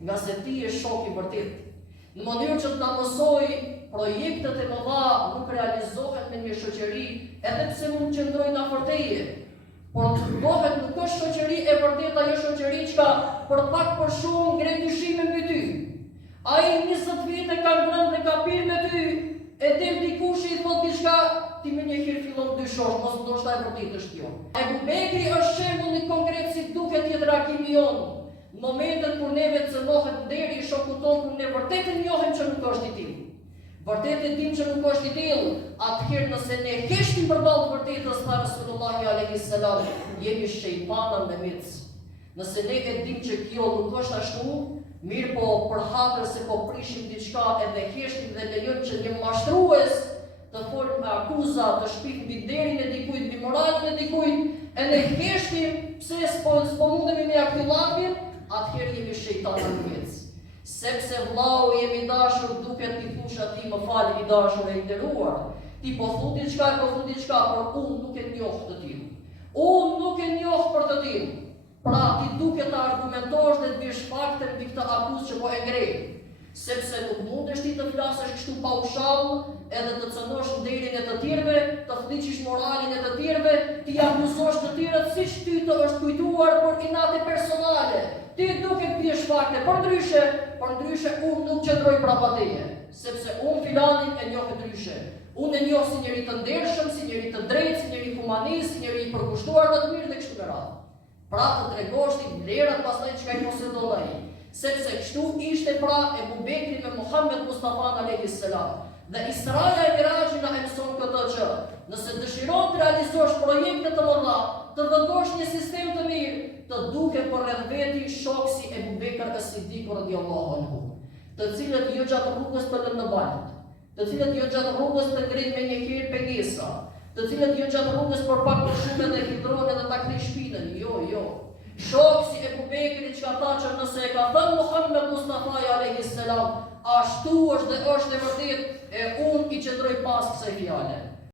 nga se ti je shok i vërtet. Në mënyrë që të na mësoj projektet e mëdha nuk realizohen me një shoqëri, edhe pse mund të qëndrojnë afër teje. Por dohet nuk është shoqëri e vërtet ajo shoqëri që për pak për shumë ngre dyshime mbi ty. Ai 20 vite ka ngrënë dhe ka pirë me ty, e del dikush i thot diçka, ti me një herë fillon dyshosh, mos ndoshta e vërtet është kjo. Ebu Bekri është shembull i konkret si duket jetë rakimi jonë. Në momentet kur neve të cënohet deri i shokut tonë, kur ne vërtet e njohim që nuk është i tillë. Vërtet e dim që nuk është i tillë, atëherë nëse ne heshtim përballë të vërtetës tha Resulullahi alayhis salam, jemi shejtana me mic. Nëse ne e dim që kjo nuk është ashtu, mirë po për hatër se po prishim diçka edhe heshtim dhe lejojmë që një mashtrues të folë me akuza, të shpik mbi derin e dikujt, mbi moralin e dikujt, e ne heshtim pse s'po mundemi me aktivapin, atëherë jemi shejtana me mic. Sepse vllau jemi dashur duket ti thush atij më fal i dashur e i nderuar. Ti po thu diçka, por unë nuk e njoh të tillë. Unë nuk e njoh për të tillë. Pra ti duket të argumentosh dhe të bish fakte mbi këtë akuzë që po e ngre. Sepse nuk mundesh ti të flasësh kështu paushall, edhe të cënosh nderin e të tjerëve, të fliqish moralin e të tjerëve, ti akuzosh të tjerët siç ty të është kujtuar për inate personale. Ti duket bish fakte, por ndryshe unë nuk qëndroj prapa teje, sepse unë filanin e njoh ndryshe. Unë e njoh si njëri të ndershëm, si njëri të drejtë, si njëri humanist, si njëri i përkushtuar në të mirë dhe kështu me radhë. Pra të tregosh ti vlerat pastaj çka i posedon ai. Sepse kështu ishte pra Ebu Bekri me Muhammed Mustafa alayhis salam. Dhe Israja e Mirajit na mëson këtë që nëse dëshiron të realizosh projekte të mëdha, të vendosh një sistem të mirë, të duke për rreth veti shok si Ebu Bekr as-Siddiq radhiyallahu anhu, të cilët jo gjatë rrugës të lënë në balët, të cilët jo gjatë rrugës të ngrihen me një herë pegesa, të cilët jo gjatë rrugës për pak më shumë dhe hidrohen edhe ta kthej shpinën. Jo. Shok si Ebu Bekri që tha që nëse e ka thënë Muhammed Mustafa alayhis salam, ashtu është dhe është e vërtet, e unë i qëndroj pas kësaj fjale.